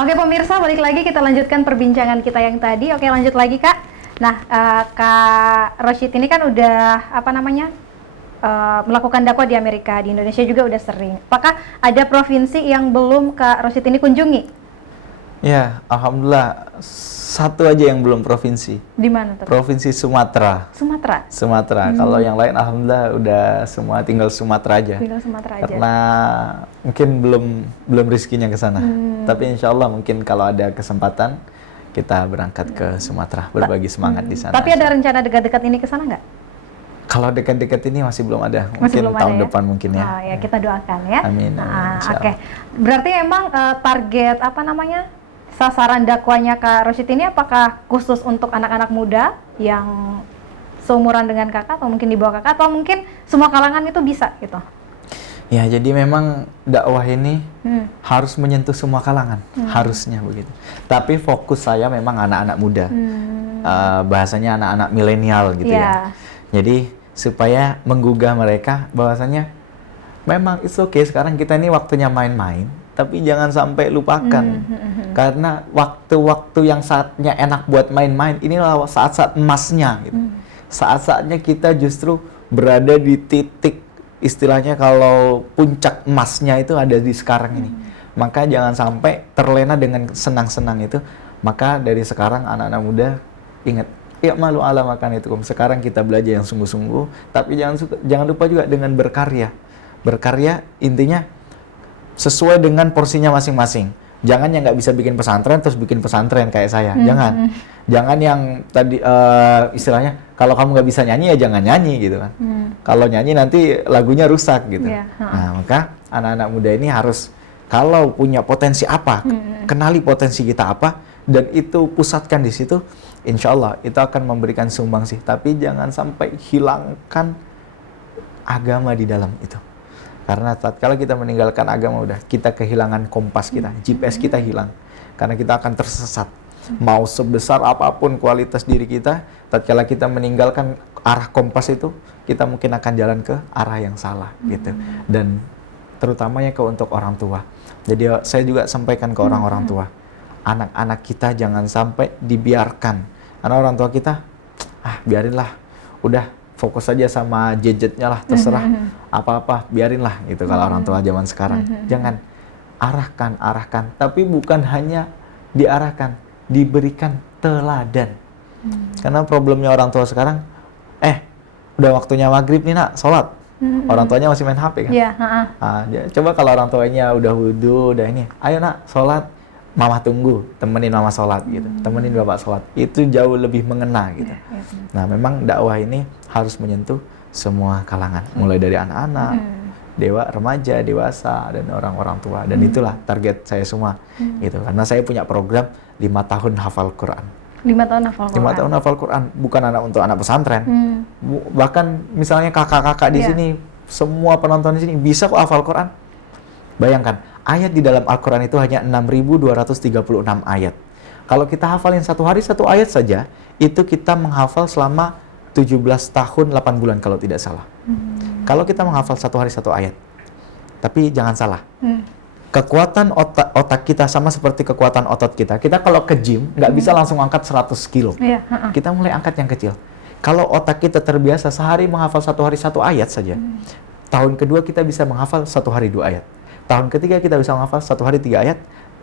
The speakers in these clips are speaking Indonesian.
Oke pemirsa, balik lagi kita lanjutkan perbincangan kita yang tadi. Oke lanjut lagi Kak. Nah, Kak Rosyid ini kan udah melakukan dakwah di Amerika, di Indonesia juga udah sering. Apakah ada provinsi yang belum Kak Rosyid ini kunjungi? Ya, alhamdulillah satu aja yang belum provinsi. Di mana tuh? Provinsi Sumatera. Sumatera. Sumatera. Kalau yang lain alhamdulillah udah semua tinggal Sumatera aja. Tinggal Sumatera aja. Karena mungkin belum rezekinya ke sana. Tapi insya Allah mungkin kalau ada kesempatan kita berangkat ke Sumatera, berbagi semangat di sana. Tapi ada rencana dekat-dekat ini ke sana nggak? Kalau dekat-dekat ini masih belum ada. Masih Mungkin belum tahun ada, ya? depan mungkin ya. Ya kita doakan ya. Amin. Oke. Berarti emang target sasaran dakwanya Kak Rosyid ini apakah khusus untuk anak-anak muda yang seumuran dengan kakak atau mungkin di bawah kakak atau mungkin semua kalangan itu bisa gitu? Ya, jadi memang dakwah ini harus menyentuh semua kalangan, harusnya begitu. Tapi fokus saya memang anak-anak muda, bahasanya anak-anak milenial gitu ya. Jadi supaya menggugah mereka bahwasanya memang it's okay sekarang kita ini waktunya main-main, tapi jangan sampai lupakan. Karena waktu-waktu yang saatnya enak buat main-main, inilah saat-saat emasnya gitu. Saat-saatnya kita justru berada di titik, istilahnya kalau puncak emasnya itu ada di sekarang ini. Maka jangan sampai terlena dengan senang-senang itu. Maka dari sekarang anak-anak muda ingat, ya malu ala makan itu. Sekarang kita belajar yang sungguh-sungguh, tapi jangan lupa juga dengan berkarya. Berkarya intinya sesuai dengan porsinya masing-masing. Jangan yang nggak bisa bikin pesantren terus bikin pesantren kayak saya. Jangan yang tadi istilahnya kalau kamu nggak bisa nyanyi ya jangan nyanyi gitu kan. Kalau nyanyi nanti lagunya rusak gitu. Nah, maka anak-anak muda ini harus kalau punya potensi apa, kenali potensi kita apa dan itu pusatkan di situ. Insya Allah itu akan memberikan sumbangsih. Tapi jangan sampai hilangkan agama di dalam itu. Karena tatkala kita meninggalkan agama udah kita kehilangan kompas kita, GPS kita hilang. Karena kita akan tersesat. Mau sebesar apapun kualitas diri kita, tatkala kita meninggalkan arah kompas itu, kita mungkin akan jalan ke arah yang salah gitu. Dan terutamanya untuk orang tua. Jadi saya juga sampaikan ke orang-orang tua, anak-anak kita jangan sampai dibiarkan. Karena orang tua kita, biarinlah, udah fokus saja sama gadgetnya lah, terserah apa-apa, biarinlah gitu kalau orang tua zaman sekarang. Jangan arahkan, tapi bukan hanya diarahkan, diberikan teladan. Karena problemnya orang tua sekarang, udah waktunya maghrib nih nak, sholat. Orang tuanya masih main HP kan? Coba kalau orang tuanya udah wudu, udah ini, ayo nak, sholat. Mama tunggu, temenin mama sholat gitu, temenin bapak sholat, itu jauh lebih mengena gitu. Nah memang dakwah ini harus menyentuh semua kalangan, mulai dari anak-anak, remaja, dewasa, dan orang-orang tua. Dan itulah target saya semua gitu, karena saya punya program 5 tahun hafal Quran. 5 tahun hafal Quran? 5 tahun hafal Quran, bukan untuk anak pesantren. Bahkan misalnya kakak-kakak di sini, semua penonton di sini bisa kok hafal Quran. Bayangkan, ayat di dalam Al-Quran itu hanya 6.236 ayat. Kalau kita hafalin satu hari satu ayat saja, itu kita menghafal selama 17 tahun 8 bulan kalau tidak salah. Kalau kita menghafal satu hari satu ayat. Tapi jangan salah. Kekuatan otak kita sama seperti kekuatan otot kita. Kita kalau ke gym, nggak bisa langsung angkat 100 kilo. Kita mulai angkat yang kecil. Kalau otak kita terbiasa sehari menghafal satu hari satu ayat saja, tahun kedua kita bisa menghafal satu hari 2 ayat. Tahun ketiga kita bisa menghafal satu hari 3 ayat.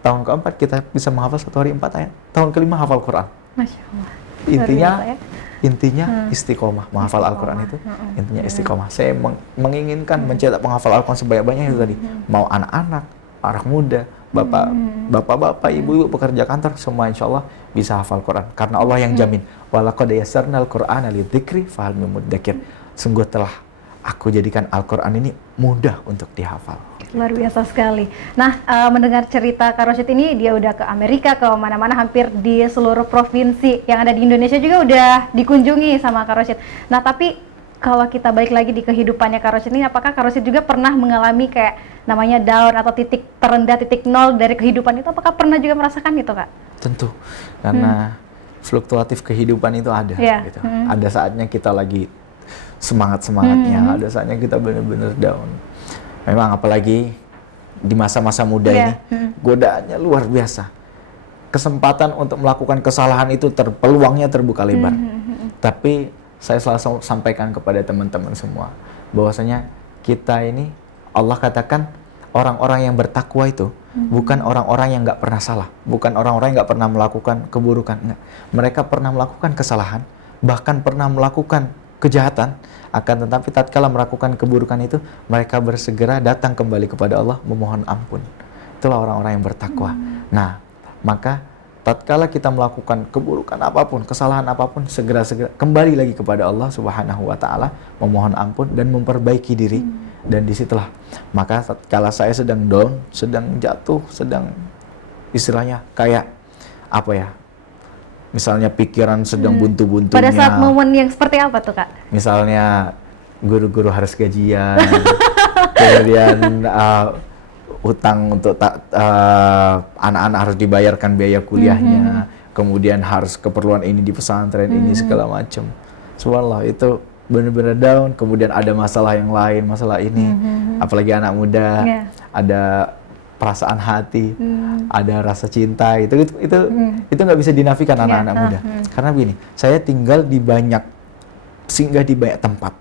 Tahun keempat kita bisa menghafal satu hari 4 ayat. Tahun kelima hafal Quran. Masya Allah. Intinya istiqomah. Menghafal Al-Quran itu intinya istiqomah. Saya menginginkan mencetak penghafal Al-Quran sebanyak-banyaknya itu tadi. Mau anak-anak, anak muda, bapak-bapak, ibu-ibu pekerja kantor, semua insya Allah bisa hafal Quran. Karena Allah yang jamin. Walaqad yassarnal Qur'ana lidzikri fahal min mudzakir. Sungguh telah aku jadikan Al-Quran ini mudah untuk dihafal. Luar biasa sekali. Nah, mendengar cerita Kak Rosyid ini, dia udah ke Amerika, ke mana-mana, hampir di seluruh provinsi yang ada di Indonesia juga udah dikunjungi sama Kak Rosyid. Nah, tapi kalau kita balik lagi di kehidupannya Kak Rosyid ini, apakah Kak Rosyid juga pernah mengalami kayak namanya down atau titik terendah, titik nol dari kehidupan itu? Apakah pernah juga merasakan itu, Kak? Tentu, karena fluktuatif kehidupan itu ada. Gitu. Ada saatnya kita lagi semangat-semangatnya, ada saatnya kita benar-benar down. Memang apalagi di masa-masa muda ini, godaannya luar biasa. kesempatan untuk melakukan kesalahan itu peluangnya terbuka lebar. Tapi saya selalu sampaikan kepada teman-teman semua bahwasanya kita ini, Allah katakan orang-orang yang bertakwa itu bukan orang-orang yang nggak pernah salah, bukan orang-orang yang nggak pernah melakukan keburukan. Enggak. Mereka pernah melakukan kesalahan, bahkan pernah melakukan kejahatan, akan tetapi tatkala melakukan keburukan itu mereka bersegera datang kembali kepada Allah memohon ampun. Itulah orang-orang yang bertakwa. Nah, maka tatkala kita melakukan keburukan apapun, kesalahan apapun, segera kembali lagi kepada Allah Subhanahu wa taala, memohon ampun dan memperbaiki diri. Dan disitulah, maka tatkala saya sedang down, sedang jatuh, sedang istilahnya kayak apa ya? Misalnya pikiran sedang buntu-buntunya. Pada saat momen yang seperti apa tuh, Kak? Misalnya guru-guru harus gajian, kemudian utang untuk anak-anak harus dibayarkan biaya kuliahnya, kemudian harus keperluan ini di pesantren ini segala macam. Subhanallah, itu benar-benar down. Kemudian ada masalah yang lain, masalah ini, apalagi anak muda, ada perasaan hati, ada rasa cinta, itu nggak bisa dinafikan anak-anak muda. Karena begini, saya singgah di banyak tempat,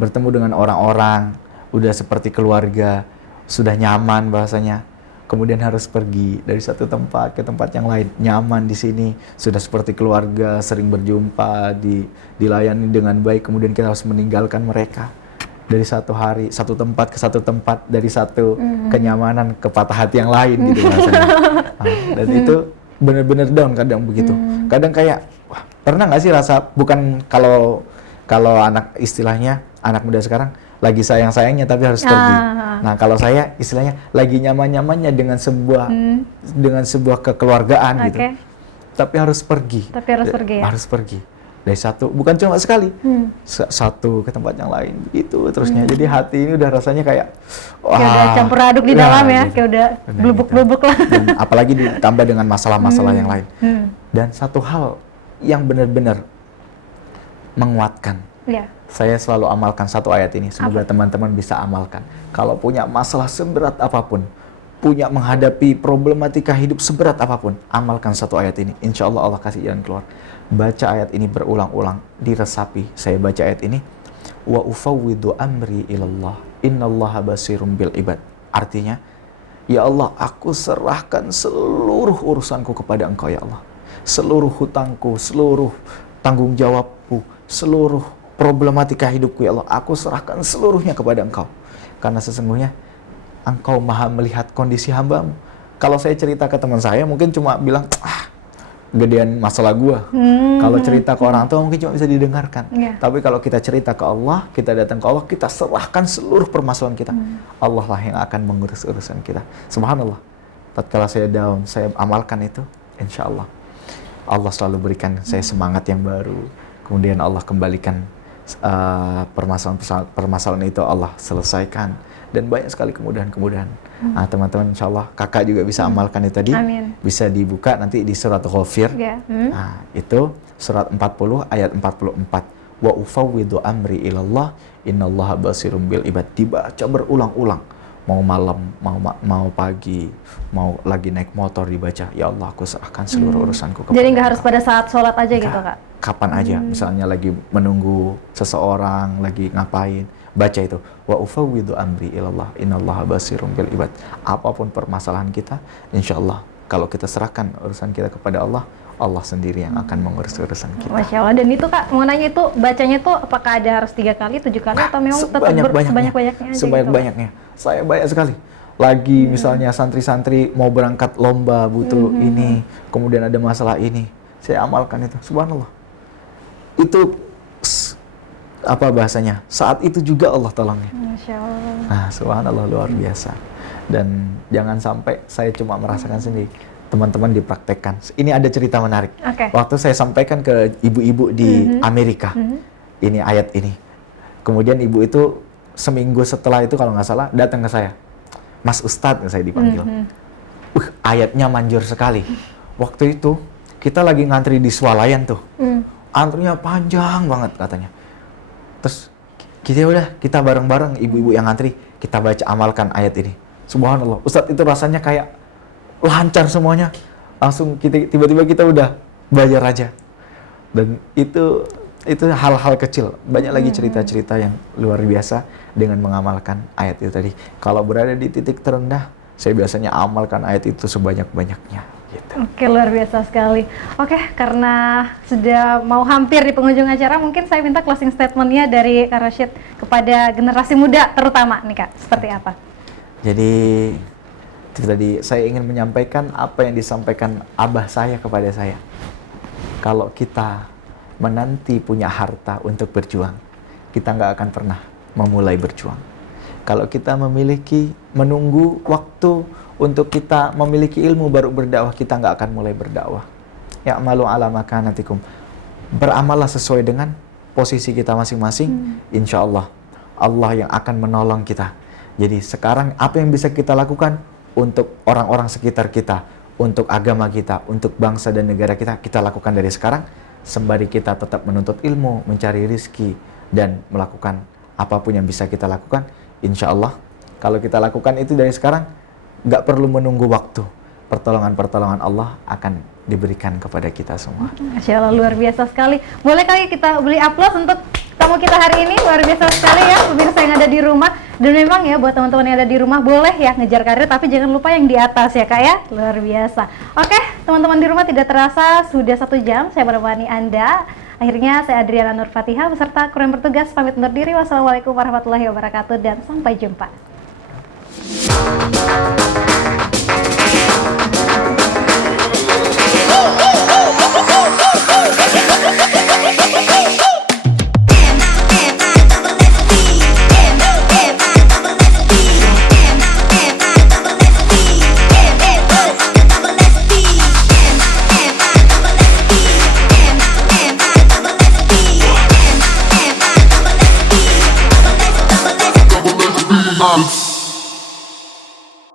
bertemu dengan orang-orang, udah seperti keluarga, sudah nyaman bahasanya, kemudian harus pergi dari satu tempat ke tempat yang lain, nyaman di sini, sudah seperti keluarga, sering berjumpa, dilayani dengan baik, kemudian kita harus meninggalkan mereka dari satu tempat ke satu tempat, dari satu kenyamanan ke patah hati yang lain gitu bahasanya. Dan itu benar-benar down kadang begitu. Kadang kayak, wah, pernah nggak sih rasa, bukan kalau anak istilahnya anak muda sekarang lagi sayang-sayangnya tapi harus pergi. Nah, kalau saya istilahnya lagi nyaman-nyamannya dengan sebuah kekeluargaan gitu. Tapi harus pergi. Harus pergi. Dari satu, bukan cuma sekali. Satu ke tempat yang lain gitu terusnya. Jadi hati ini udah rasanya kayak kayak udah campur aduk di dalam ya, kayak udah blubuk-blubuk lah. Dan apalagi ditambah dengan masalah-masalah yang lain. Dan satu hal yang benar-benar menguatkan. Saya selalu amalkan satu ayat ini, semoga teman-teman bisa amalkan. Kalau punya masalah seberat apapun, punya menghadapi problematika hidup seberat apapun, amalkan satu ayat ini. Insya Allah Allah kasih jalan keluar. Baca ayat ini berulang-ulang, diresapi. Saya baca ayat ini, wa ufawwidu amri ilallah, innallaha basirum bil ibad. Artinya, ya Allah, aku serahkan seluruh urusanku kepada Engkau ya Allah. Seluruh hutangku, seluruh tanggung jawabku, seluruh problematika hidupku ya Allah, aku serahkan seluruhnya kepada Engkau. Karena sesungguhnya Engkau maha melihat kondisi hambamu. Kalau saya cerita ke teman saya mungkin cuma bilang, gedean masalah gua. Kalau cerita ke orang tua mungkin cuma bisa didengarkan. Tapi kalau kita cerita ke Allah, kita datang ke Allah, kita serahkan seluruh permasalahan kita. Allah lah yang akan mengurus urusan kita. Subhanallah. Tatkala saya down, saya amalkan itu, insya Allah Allah selalu berikan saya semangat yang baru. Kemudian Allah kembalikan permasalahan itu, Allah selesaikan, dan banyak sekali kemudahan-kemudahan. Nah, teman-teman, insya Allah kakak juga bisa amalkan itu tadi. Bisa dibuka nanti di surat Ghafir. Nah, itu surat 40 ayat 44. Wa ufawwidu amri ilallah, innallaha basirum bil ibad. Dibaca berulang-ulang. Mau malam, mau pagi, mau lagi naik motor dibaca. Ya Allah, aku serahkan seluruh urusanku kepada. Jadi nggak harus pada saat sholat aja gitu, Kak? Kapan aja, misalnya lagi menunggu seseorang, lagi ngapain, baca itu. Wa ufawwidu amri ilallah, innallaha basirum bil ibad. Apapun permasalahan kita, insya Allah kalau kita serahkan urusan kita kepada Allah, Allah sendiri yang akan mengurus urusan kita. Masya Allah. Dan itu Kak, mau nanya itu, bacanya tuh apakah ada harus 3 kali, 7 kali, atau memang tetap sebanyak-banyaknya aja? Sebanyak-banyaknya. Saya banyak sekali. Lagi misalnya santri-santri mau berangkat lomba, butuh ini, kemudian ada masalah ini, saya amalkan itu. Subhanallah. Itu apa bahasanya? Saat itu juga Allah tolongnya. Masya Allah. Nah, subhanallah, luar biasa. Dan jangan sampai saya cuma merasakan sendiri. Teman-teman dipraktekkan. Ini ada cerita menarik. Waktu saya sampaikan ke ibu-ibu di Amerika, ini ayat ini. Kemudian ibu itu seminggu setelah itu kalau nggak salah datang ke saya. Mas Ustadz, saya dipanggil. Ayatnya manjur sekali. Waktu itu kita lagi ngantri di swalayan tuh. Antrinya panjang banget katanya. Terus kita bareng-bareng ibu-ibu yang ngantri, kita baca amalkan ayat ini. Subhanallah, Ustadz itu rasanya kayak lancar semuanya. langsung tiba-tiba kita udah bayar aja. Dan itu hal-hal kecil. Banyak lagi cerita-cerita yang luar biasa dengan mengamalkan ayat itu tadi. Kalau berada di titik terendah, saya biasanya amalkan ayat itu sebanyak-banyaknya. Gitu. Oke, luar biasa sekali. Oke, karena sudah mau hampir di penghujung acara, mungkin saya minta closing statement-nya dari Kak Rashid kepada generasi muda terutama nih Kak, seperti apa? Jadi itu tadi saya ingin menyampaikan apa yang disampaikan abah saya kepada saya. Kalau kita menanti punya harta untuk berjuang, kita nggak akan pernah memulai berjuang. Kalau kita menunggu waktu untuk kita memiliki ilmu baru berdakwah, kita nggak akan mulai berdakwah. Ya malu ala makanatikum. Beramallah sesuai dengan posisi kita masing-masing. Insya Allah, Allah yang akan menolong kita. Jadi sekarang apa yang bisa kita lakukan untuk orang-orang sekitar kita, untuk agama kita, untuk bangsa dan negara kita, kita lakukan dari sekarang. Sembari kita tetap menuntut ilmu, mencari rizki, dan melakukan apapun yang bisa kita lakukan. Insya Allah, kalau kita lakukan itu dari sekarang, nggak perlu menunggu waktu. Pertolongan-pertolongan Allah akan diberikan kepada kita semua. Masya Allah, luar biasa sekali. Boleh kali kita beli aplaus untuk tamu kita hari ini, luar biasa sekali ya, pemirsa yang ada di rumah. Dan memang ya, buat teman-teman yang ada di rumah, boleh ya ngejar karir, tapi jangan lupa yang di atas ya Kak ya, luar biasa. Oke, teman-teman di rumah, tidak terasa sudah 1 jam saya menemani Anda. Akhirnya saya Adriana Nur Fatihah beserta kru yang bertugas pamit undur diri. Wassalamualaikum warahmatullahi wabarakatuh dan sampai jumpa.